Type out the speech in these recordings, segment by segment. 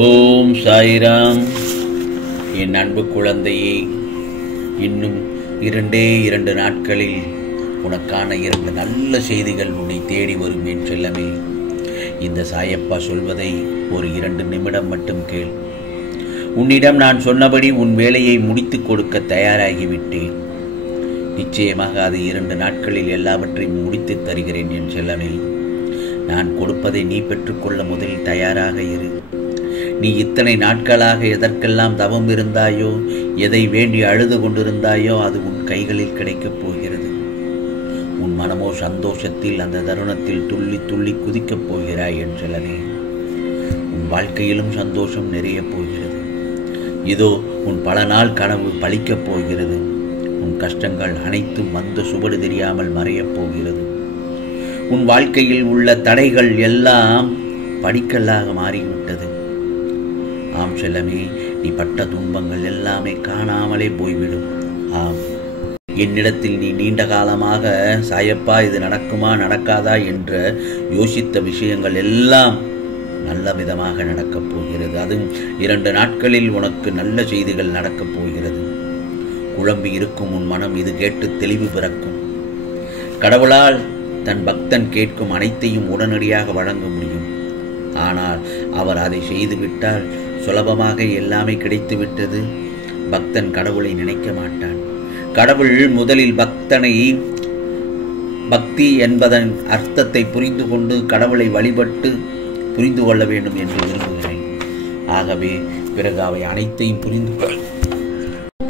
ஓம் சாய்ராம். என் அன்பு குழந்தையே, இன்னும் 2 நாட்களில் உனக்கான 2 நல்ல செய்திகள் உன்னை தேடி வரும் என் செல்லமே. இந்த சாயப்பா சொல்வதை ஒரு 2 நிமிடம் மட்டும் கேள். உன்னிடம் நான் சொன்னபடி உன் வேலையை முடித்து கொடுக்க தயாராகிவிட்டேன். நிச்சயமாக அது 2 நாட்களில் எல்லாவற்றையும் முடித்து தருகிறேன் என் செல்லமே. நான் கொடுப்பதை நீ பெற்றுக்கொள்ள முதலில் தயாராக இரு. நீ இத்தனை நாட்களாக எதற்கெல்லாம் தவம் இருந்தாயோ, எதை வேண்டி அழுது கொண்டிருந்தாயோ, அது உன் கைகளில் கிடைக்கப் போகிறது. உன் மனமோ சந்தோஷத்தில் அந்த தருணத்தில் துள்ளி துள்ளி குதிக்கப் போகிறாய் என் செல்லமே. உன் வாழ்க்கையிலும் சந்தோஷம் நிறைய போகிறது. இதோ உன் பல நாள் கனவு பலிக்கப் போகிறது. உன் கஷ்டங்கள் அனைத்தும் வந்த சுவடு தெரியாமல் மறையப் போகிறது. உன் வாழ்க்கையில் உள்ள தடைகள் எல்லாம் படிக்கல்லாக மாறிவிட்டது. ஆம் செல்லமே, நீ பட்ட துன்பங்கள் எல்லாமே காணாமலே போய்விடும். ஆம், என்னிடத்தில் நீ நீண்ட காலமாக சாயப்பா இது நடக்குமா நடக்காதா என்று யோசித்த விஷயங்கள் எல்லாம் நல்ல விதமாக நடக்கப் போகிறது. அதுவும் 2 நாட்களில் உனக்கு நல்ல செய்திகள் நடக்கப் போகிறது. குழம்பி இருக்கும் உன் மனம் இது கேட்டு தெளிவு பிறக்கும். கடவுளால் தன் பக்தன் கேட்கும் அனைத்தையும் உடனடியாக வழங்க முடியும். ஆனால் அவர் அதை செய்துவிட்டால் சுலபமாக எல்லாமே கிடைத்துவிட்டது. பக்தன் கடவுளை நினைக்க மாட்டான். கடவுள் முதலில் பக்தனை பக்தி என்பதன் அர்த்தத்தை புரிந்து கொண்டு கடவுளை வழிபட்டு புரிந்து கொள்ள வேண்டும் என்று விரும்புகிறேன். ஆகவே பிறகு அவை அனைத்தையும்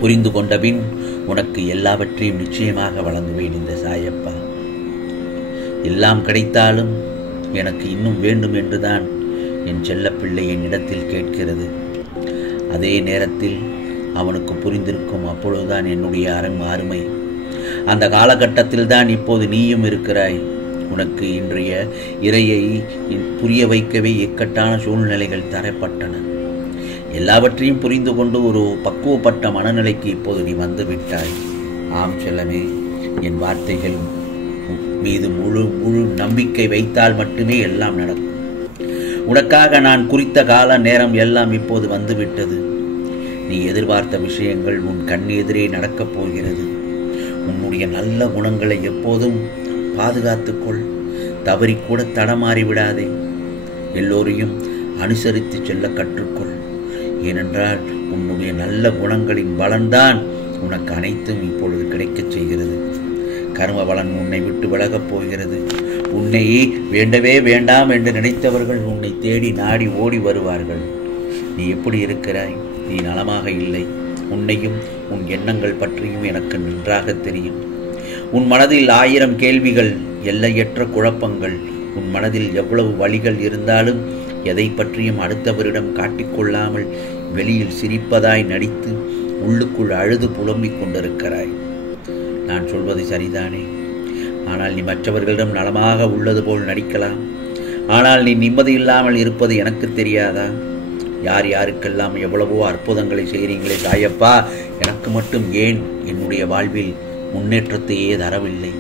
புரிந்து கொண்டபின் உனக்கு எல்லாவற்றையும் நிச்சயமாக வழங்குவேன். இந்த சாயப்பா எல்லாம் கிடைத்தாலும் எனக்கு இன்னும் வேண்டும் என்றுதான் என் செல்லப்பிள்ளை என்னிடத்தில் கேட்கிறது. அதே நேரத்தில் அவனுக்கு புரிந்திருக்கும். அப்பொழுதுதான் என்னுடைய அருமை. அந்த காலகட்டத்தில் தான் இப்போது நீயும் இருக்கிறாய். உனக்கு இன்றைய இறையை புரிய வைக்கவே இக்கட்டான சூழ்நிலைகள் தரப்பட்டன. எல்லாவற்றையும் புரிந்து கொண்டு ஒரு பக்குவப்பட்ட மனநிலைக்கு இப்போது நீ வந்து விட்டாய். ஆம் செல்லமே, என் வார்த்தைகள் மீது முழு நம்பிக்கை வைத்தால் மட்டுமே எல்லாம் நடக்கும். உனக்காக நான் குறித்த கால நேரம் எல்லாம் இப்போது வந்துவிட்டது. நீ எதிர்பார்த்த விஷயங்கள் உன் கண் எதிரே நடக்கப் போகிறது. உன்னுடைய நல்ல குணங்களை எப்போதும் பாதுகாத்துக்கொள். தவறிக்கூட தடமாறி விடாதே. எல்லோரையும் அனுசரித்து செல்ல கற்றுக்கொள். ஏனென்றால் உன்னுடைய நல்ல குணங்களின் பலன்தான் உனக்கு அனைத்தும் இப்பொழுது கிடைக்கச் செய்கிறது. கர்ம பலன் உன்னை விட்டு விலகப் போகிறது. உன்னை வேண்டவே வேண்டாம் என்று நினைத்தவர்கள் உன்னை தேடி நாடி ஓடி வருவார்கள். நீ எப்படி இருக்கிறாய்? நீ நலமாக இல்லை. உன்னையும் உன் எண்ணங்கள் பற்றியும் எனக்கு நன்றாக தெரியும். உன் மனதில் 1000 கேள்விகள், எல்லையற்ற குழப்பங்கள். உன் மனதில் எவ்வளவு வழிகள் இருந்தாலும் எதை பற்றியும் அடுத்தவரிடம் காட்டிக்கொள்ளாமல் வெளியில் சிரிப்பதாய் நடித்து உள்ளுக்குள் அழுது புலம்பிக் கொண்டிருக்கிறாய். நான் சொல்வது சரிதானே? ஆனால் நீ மற்றவர்களிடம் நலமாக உள்ளது போல் நடிக்கலாம். ஆனால் நீ நிம்மதி இல்லாமல் இருப்பது எனக்கு தெரியாதா? யார் யாருக்கெல்லாம் எவ்வளவோ அற்புதங்களை செய்கிறீங்களே சாயப்பா, எனக்கு மட்டும் ஏன் என்னுடைய வாழ்வில் முன்னேற்றத்தையே தரவில்லை?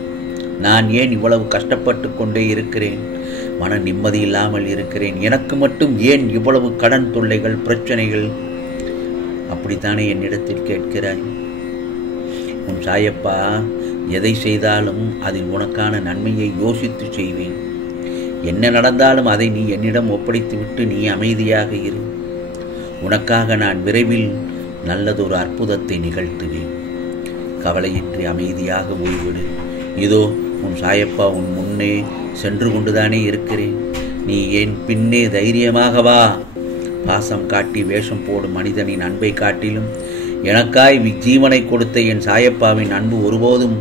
நான் ஏன் இவ்வளவு கஷ்டப்பட்டு கொண்டே இருக்கிறேன்? மன நிம்மதி இல்லாமல் இருக்கிறேன். எனக்கு மட்டும் ஏன் இவ்வளவு கடன் தொல்லைகள், பிரச்சனைகள்? அப்படித்தானே என்னிடத்தில் கேட்கிறாய். உன் சாயப்பா எதை செய்தாலும் அதில் உனக்கான நன்மையை யோசித்து செய்வேன். என்ன நடந்தாலும் அதை நீ என்னிடம் ஒப்படைத்துவிட்டு நீ அமைதியாக இரு. உனக்காக நான் விரைவில் நல்லதொரு அற்புதத்தை நிகழ்த்துவேன். கவலையின்றி அமைதியாக ஓய்விடு. இதோ உன் சாயப்பா உன் முன்னே சென்று கொண்டுதானே இருக்கிறேன். நீ என் பின்னே தைரியமாக வா. பாசம் காட்டி வேஷம் போடும் மனிதனின் அன்பை காட்டிலும் எனக்காய் ஜீவனை கொடுத்த என் சாயப்பாவின் அன்பு ஒருபோதும்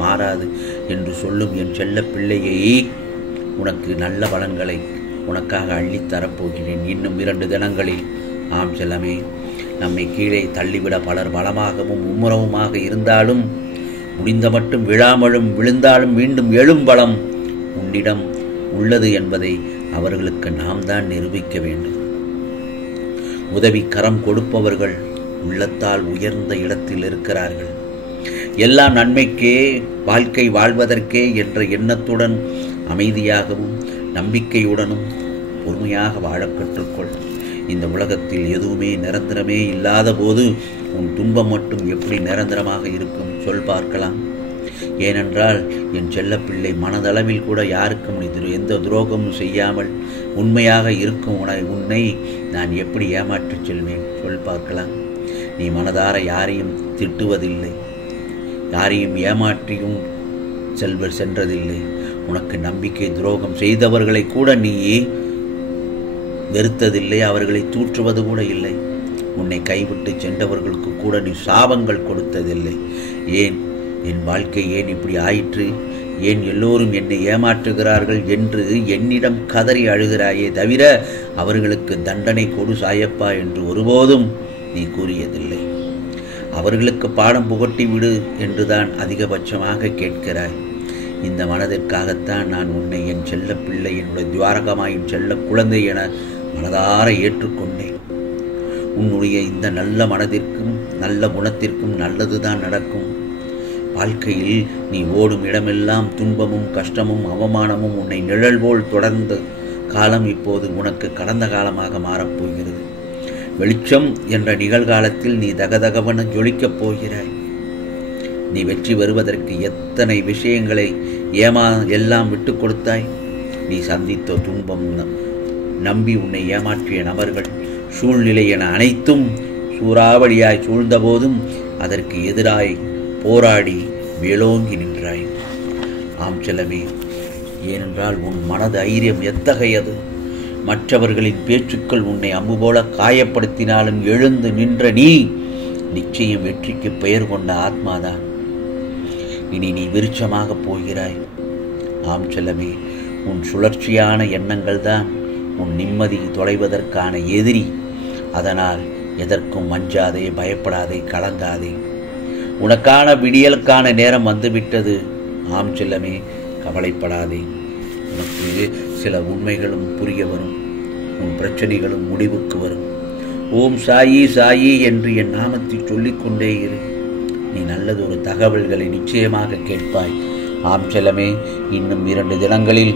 மாறாது என்று சொல்லும் என் செல்ல பிள்ளையை உனக்கு நல்ல பலன்களை உனக்காக அள்ளித்தரப்போகிறேன் இன்னும் 2 தினங்களில். ஆம் செல்லமே, நம்மை கீழே தள்ளிவிட பலர் பலமாகவும் மும்முரவுமாக இருந்தாலும் முடிந்த மட்டும் விழாமலும் விழுந்தாலும் மீண்டும் எழும் பலம் உன்னிடம் உள்ளது என்பதை அவர்களுக்கு நாம் தான் நிரூபிக்க வேண்டும். உதவி கரம் கொடுப்பவர்கள் உள்ளத்தால் உயர்ந்த இடத்தில் இருக்கிறார்கள். எல்லாம் நன்மைக்கே, வாழ்க்கை வாழ்வதற்கே என்ற எண்ணத்துடன் அமைதியாகவும் நம்பிக்கையுடனும் பொறுமையாக வாழக் கற்றுக்கொள். இந்த உலகத்தில் எதுவுமே நிரந்தரமே இல்லாத போது உன் துன்பம் மட்டும் எப்படி நிரந்தரமாக இருக்கும் சொல் பார்க்கலாம். ஏனென்றால் என் செல்லப்பிள்ளை, மனதளவில் கூட யாருக்கும் எந்த துரோகமும் செய்யாமல் உண்மையாக இருக்கும் உன்னை நான் எப்படி ஏமாற்றிச் செல்வேன் சொல் பார்க்கலாம். நீ மனதார யாரையும் திட்டுவதில்லை, யாரையும் ஏமாற்றியும் சென்றதில்லை. உனக்கு நம்பிக்கை துரோகம் செய்தவர்களை கூட நீ வெறுத்ததில்லை, அவர்களை தூற்றுவது கூட இல்லை. உன்னை கைவிட்டு சென்றவர்களுக்கு கூட நீ சாபங்கள் கொடுத்ததில்லை. ஏன் என் வாழ்க்கை ஏன் இப்படி ஆயிற்று, ஏன் எல்லோரும் என்னை ஏமாற்றுகிறார்கள் என்று என்னிடம் கதறி அழுகிறாயே தவிர அவர்களுக்கு தண்டனை கொடு சாயப்பா என்று ஒருபோதும் நீ கூறியதில்லை. அவர்களுக்கு பாடம் புகட்டி விடு என்றுதான் அதிகபட்சமாக கேட்கிறாய். இந்த மனதிற்காகத்தான் நான் உன்னை என் செல்ல பிள்ளை, என்னுடைய துவாரகமாயின் செல்ல குழந்தை என மனதார ஏற்றுக்கொண்டேன். உன்னுடைய இந்த நல்ல மனதிற்கும் நல்ல குணத்திற்கும் நல்லதுதான் நடக்கும். வாழ்க்கையில் நீ ஓடும் இடமெல்லாம் துன்பமும் கஷ்டமும் அவமானமும் உன்னை நிழல் போல் தொடர்ந்த காலம் இப்போது உனக்கு கடந்த காலமாக மாறப்போகிறது. வெளிச்சம் என்ற நிகழ்காலத்தில் நீ தகதகவென ஜொலிக்கப் போகிறாய். நீ வெற்றி வருவதற்கு எத்தனை விஷயங்களை எல்லாம் விட்டு கொடுத்தாய். நீ சந்தித்த துன்பம், நம்பி உன்னை ஏமாற்றிய நபர்கள், சூழ்நிலை என அனைத்தும் சூறாவளியாய் சூழ்ந்தபோதும் அதற்கு எதிராய் போராடி மேலோங்கி நின்றாய். ஆம் செல்லமே, ஏனென்றால் உன் மனது தைரியம் எத்தகையது. மற்றவர்களின் பேச்சுக்கள் உன்னை அம்பு போல காயப்படுத்தினாலும் எழுந்து நின்ற நீ நிச்சயம் வெற்றிக்கு பெயர் கொண்ட ஆத்மாதான். இனி நீ விருட்சமாக போகிறாய். ஆம் செல்லமே, உன் சுழற்சியான எண்ணங்கள் தான் உன் நிம்மதி தொலைவதற்கான எதிரி. அதனால் எதற்கும் அஞ்சாதே, பயப்படாதே, கலங்காதே. உனக்கான விடியலுக்கான நேரம் வந்துவிட்டது. ஆம் செல்லமே, கவலைப்படாதே. உனக்கு சில உண்மைகளும் புரிய வரும், உன் பிரச்சனைகளும் முடிவுக்கு வரும். ஓம் சாயி சாயி என்று என் நாமத்தை சொல்லிக்கொண்டே இரு. நீ நல்லதொரு தகவல்களை நிச்சயமாக கேட்பாய். ஆம் செல்லமே, இன்னும் 2 தினங்களில்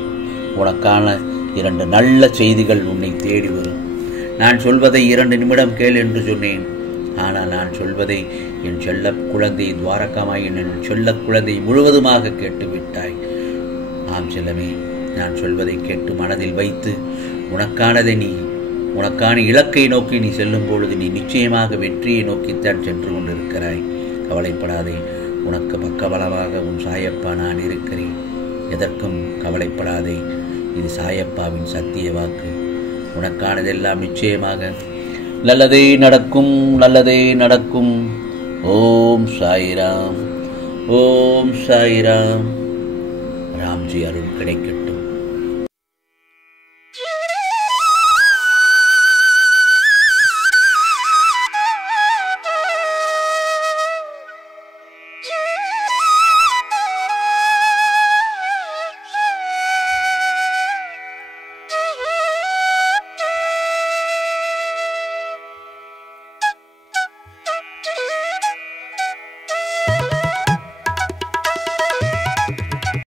உனக்கான 2 நல்ல செய்திகள் உன்னை தேடி வரும். நான் சொல்வதை 2 நிமிடம் கேள் என்று சொன்னேன். ஆனால் நான் சொல்வதை என் செல்ல குழந்தை துவாரகமாய் என் செல்ல குழந்தை முழுவதுமாக கேட்டுவிட்டாய். ஆம் செல்லமே, நான் சொல்வதை கேட்டு மனதில் வைத்து உனக்கான இலக்கை நோக்கி நீ செல்லும் பொழுது நீ நிச்சயமாக வெற்றியை நோக்கித்தான் சென்று கொண்டிருக்கிறாய். கவலைப்படாதே. உனக்கு பக்கபலமாக உன் சாயப்பா நான் இருக்கிறேன். எதற்கும் கவலைப்படாதே. இது சாயப்பாவின் சத்திய வாக்கு. உனக்கானதெல்லாம் நிச்சயமாக நல்லதே நடக்கும், நல்லதே நடக்கும். ஓம் சாய்ராம், ஓம் சாய்ராம். ராம்ஜி அருள் கிடைக்கட்டும்.